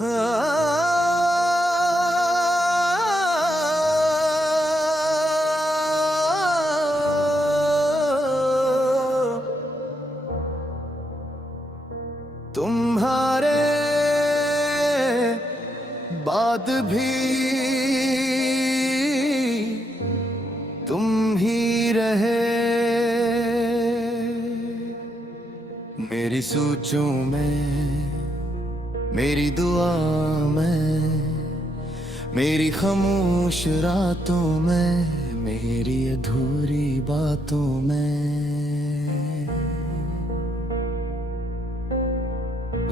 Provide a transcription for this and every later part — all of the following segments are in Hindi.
तुम्हारे बाद भी तुम ही रहे मेरी सोचों में, मेरी दुआ में, मेरी खामोश रातों में, मेरी अधूरी बातों में।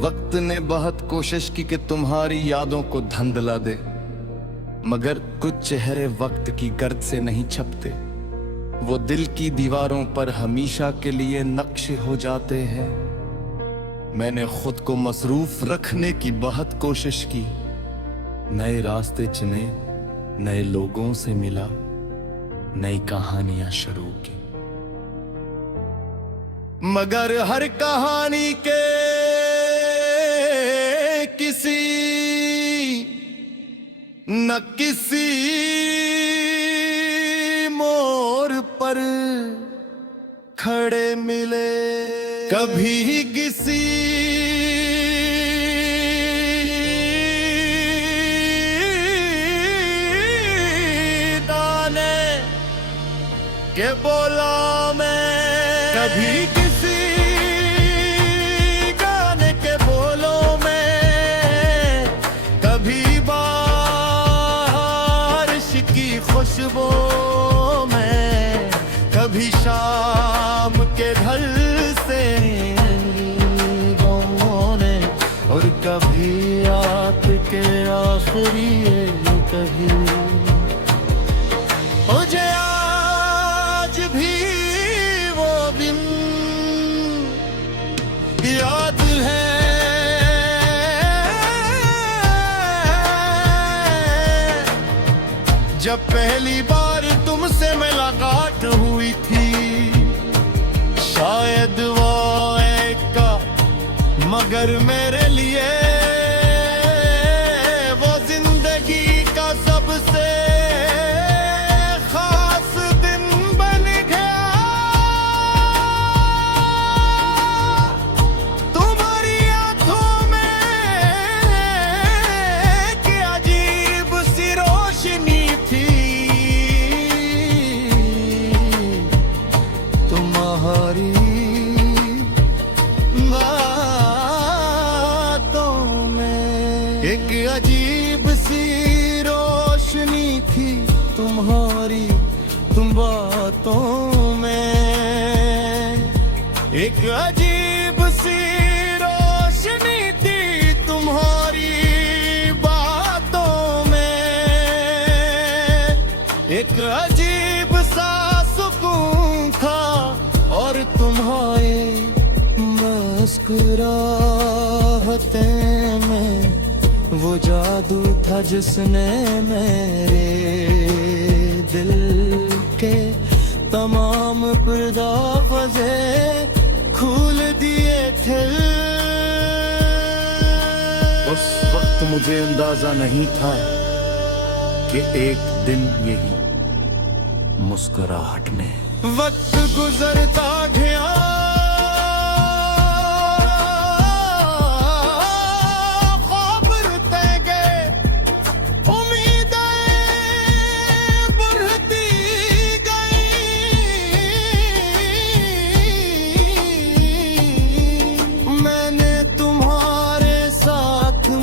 वक्त ने बहुत कोशिश की कि तुम्हारी यादों को धंधला दे, मगर कुछ चेहरे वक्त की गर्द से नहीं छपते। वो दिल की दीवारों पर हमेशा के लिए नक्श हो जाते हैं। मैंने खुद को मसरूफ रखने की बहुत कोशिश की, नए रास्ते चुने, नए लोगों से मिला, नई कहानियां शुरू की, मगर हर कहानी के किसी न किसी मोड़ पर खड़े मिले। कभी किसी दाने के बोला में, कभी किसी गाने के बोलों में, कभी बारिश की खुशबू में, कभी शाम के ढल से ने, और कभी रात के आखिरी कभी। मुझे आज भी वो दिन याद है जब पहली बार तुमसे मुलाकात हुई थी। शायद वो एक का, मगर मेरे लिए वो जिंदगी का सबसे खास दिन बन गया। तुम्हारी आंखों में क्या अजीब सी रोशनी थी। तुम्हारी एक अजीब सी रोशनी थी तुम्हारी तुम बातों में। एक अजीब सी रोशनी थी तुम्हारी बातों में। एक अजीब सा सुकून था और तुम्हारे मुस्कुराहटें में वो जादू था जिसने मेरे दिल के तमाम पर्दाफ़े खोल दिए थे। उस वक्त मुझे अंदाजा नहीं था कि एक दिन यही मुस्कुराहट में वक्त गुजरता गया।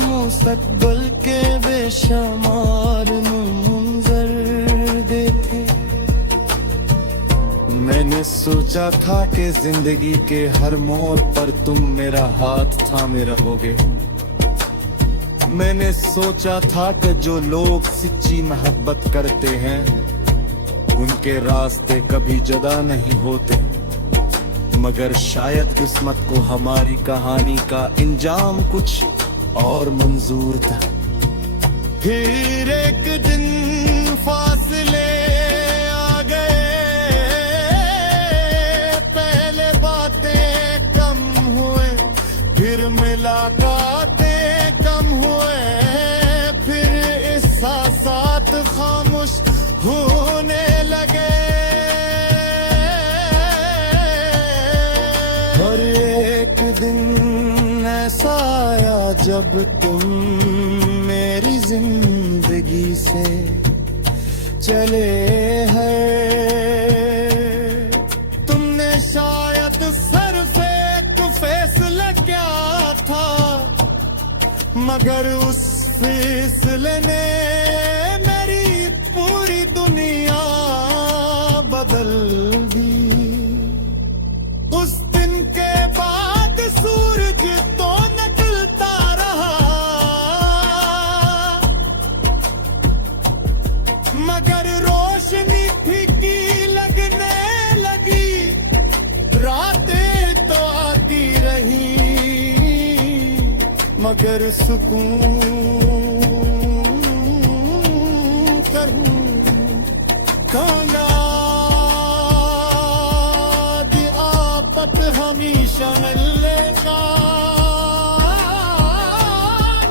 मुस्तकबिल के बेशुमार मंजर देखे। मैंने सोचा था कि जिंदगी के हर मोड़ पर तुम मेरा हाथ थामे रहोगे। मैंने सोचा था कि जो लोग सच्ची मोहब्बत करते हैं उनके रास्ते कभी जुदा नहीं होते, मगर शायद किस्मत को हमारी कहानी का इंजाम कुछ और मंजूर था। फिर एक दिन फासले आ गए, पहले बातें कम हुए, फिर मुलाकातें कम गुम हुए, फिर एहसासात खामोश होने लगे। और एक दिन ऐसा आया जब तुम मेरी जिंदगी से चले हैं। तुमने शायद सिर्फ एक फैसला किया था, मगर उस फैसले ने मेरी पूरी दुनिया बदल दी। उस दिन के बाद सूरज तो निकलता रहा, मगर रोशनी फीकी लगने लगी। रातें तो आती रही, मगर सुकून कहूँगा आफत हमेशा मिलेगा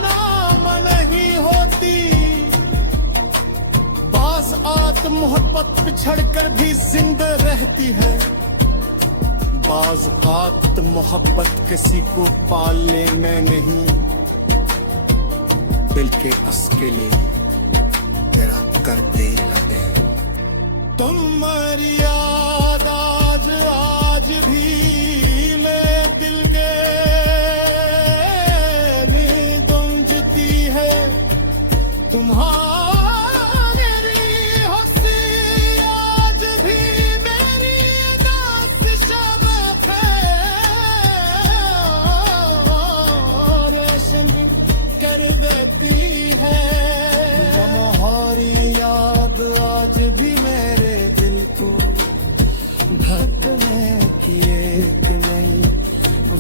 नाम नहीं होती। बाज आत मोहब्बत पिछड़ कर भी जिंदा रहती है। बाज आत मोहब्बत किसी को पालने में नहीं, दिल के असकेले तेरा करते लगे। तुम्हारी याद आज भी मेरे दिल के में गूंजती है। तुम्हारी हंसी आज भी मेरी नाज़िशा में रोशन कर देती है। तुम्हारी याद आज भी मेरे दिल को धड़कने की एक नई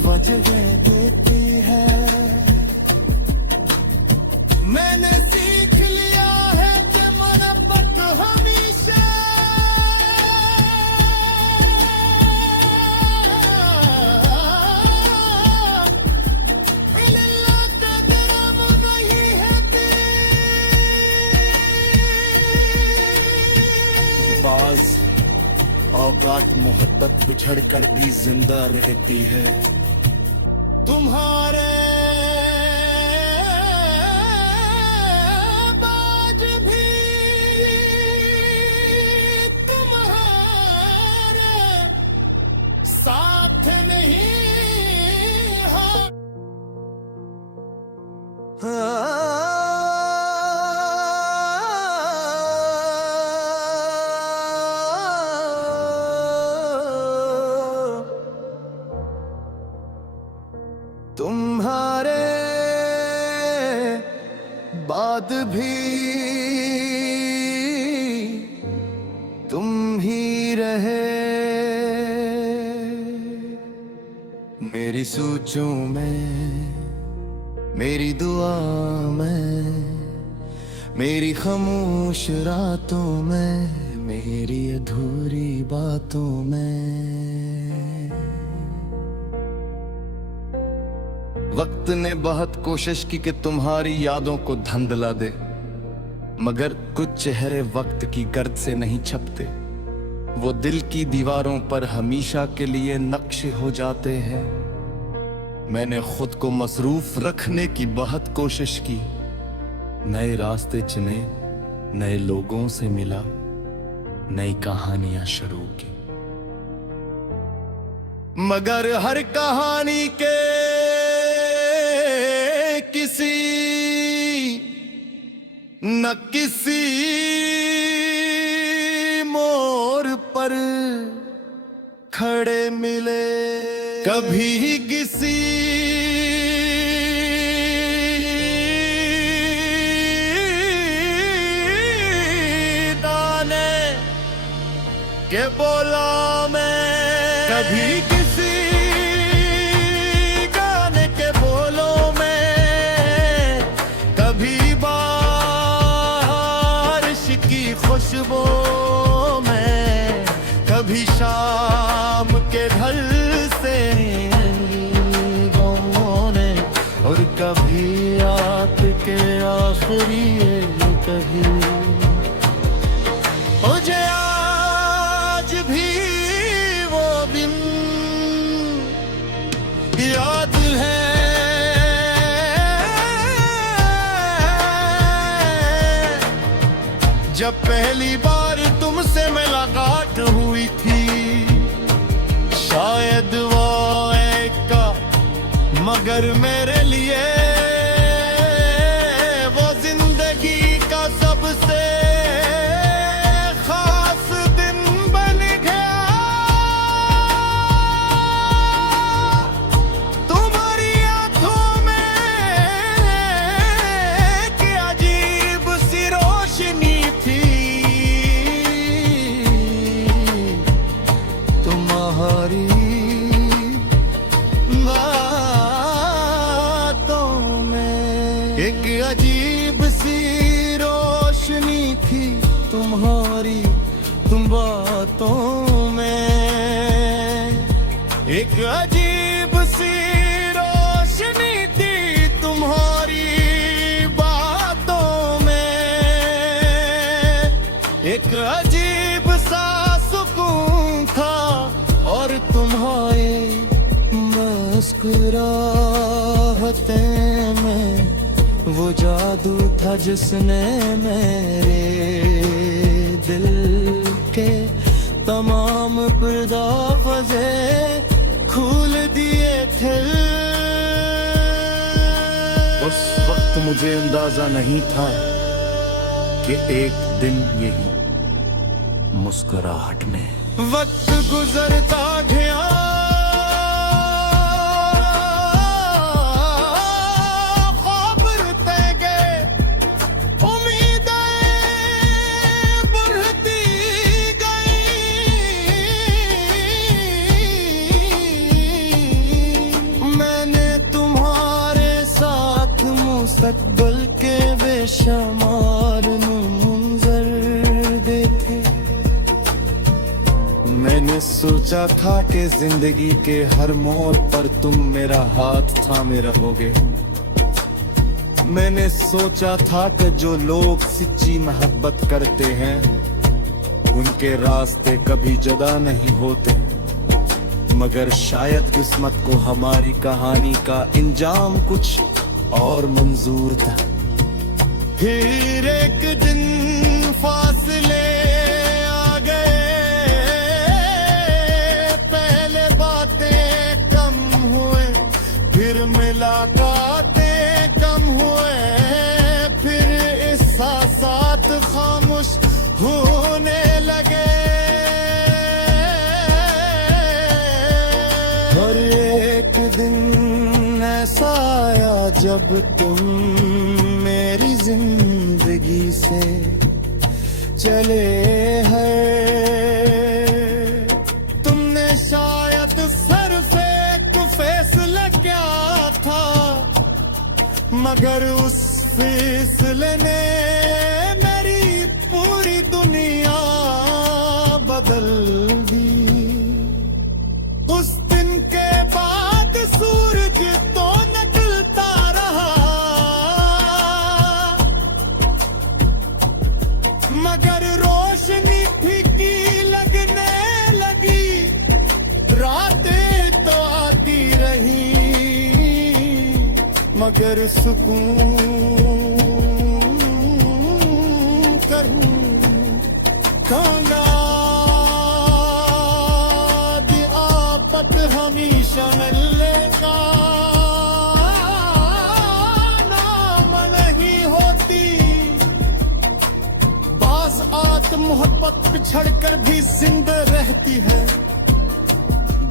वजह देती है। मैंने सीख लिया है कि मोहब्बत हमेशा इल्ला कदरम नहीं है। बाज औकात मोहब्बत बिछड़ कर भी जिंदा रहती है। तुम्हारे बाज भी तुम्हारे साथ नहीं हो। तुम्हारे बाद भी तुम ही रहे। मेरी सोचों में, मेरी दुआ में, मेरी खामोश रातों में, मेरी अधूरी बातों में। वक्त ने बहुत कोशिश की कि तुम्हारी यादों को धुंधला दे, मगर कुछ चेहरे वक्त की गर्द से नहीं छपते। वो दिल की दीवारों पर हमेशा के लिए नक्श हो जाते हैं। मैंने खुद को मसरूफ रखने की बहुत कोशिश की, नए रास्ते चुने, नए लोगों से मिला, नई कहानियां शुरू की। मगर हर कहानी के किसी न किसी मोड़ पर खड़े मिले। कभी किसी दाने के बोला में, कभी किसी गाने के बोलों में, कभी बारिश की खुशबू में, कभी शाम के ढल से और कभी रात आखिरी कभी। मुझे आज भी वो दिन याद है जब पहली बार तुमसे मुलाकात हुई थी। शायद वो एक का मगर मेरे लिए वो जिंदगी का सबसे खास दिन बन गया। तुम्हारी आंखों में क्या अजीब सी रोशनी थी। तुम्हारी एक अजीब सी रोशनी थी तुम्हारी बातों में। एक अजीब सी रोशनी थी तुम्हारी बातों में। एक अजीब सा सुकून था और तुम्हारी मुस्कुराहटें में वो जादू था जिसने मेरे दिल के तमाम पर्दाफ़े खोल दिए थे। उस वक्त मुझे अंदाजा नहीं था कि एक दिन यही मुस्कुराहट में वक्त गुजरता गया। मुस्तकबिल के बेशुमार मंजर देखे। मैंने सोचा था कि जिंदगी के हर मोड़ पर तुम मेरा हाथ थामे रहोगे। मैंने सोचा था कि जो लोग सच्ची मोहब्बत करते हैं उनके रास्ते कभी जुदा नहीं होते। मगर शायद किस्मत को हमारी कहानी का इंजाम कुछ और मंजूर था। फिर एक दिन फासले आ गए। पहले बातें कम हुए, फिर मुलाकातें कम हुए, फिर एहसासात खामोश होने लगे। और एक दिन ऐसा आया जब तुम मेरी जिंदगी से चले हैं। तुमने शायद सिर्फ एक फैसला किया था, मगर उस फैसले ने मेरी पूरी दुनिया बदल दी। उस दिन के बाद सूरज तो निकलता रहा, मगर रोशनी फीकी लगने लगी। रातें तो आती रही, मगर सुकून करूं कहूंगा हमेशा मिलेगा नाम नहीं होती। बास आत मोहब्बत पिछड़ कर भी जिंदा रहती है।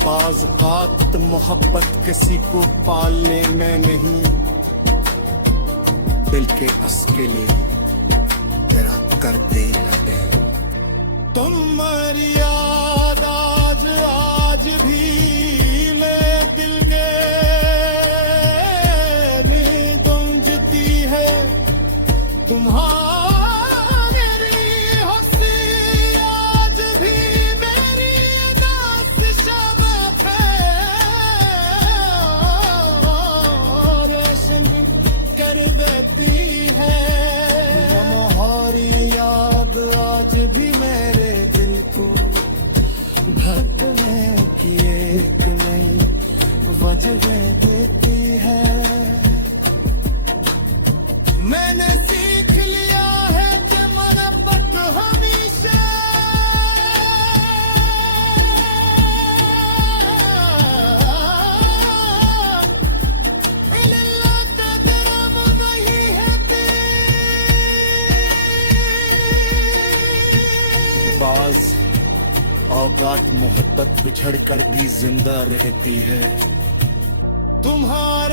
बाज आत मोहब्बत किसी को पालने में नहीं, दिल के अकेले तेरा करते लगे। तुम्हारी याद आज भी तुम्हारी हंसी आज भी मेरी दास शब है। रोशन कर देती है। मोहब्बत बिछड़ कर भी जिंदा रहती है। तुम्हारे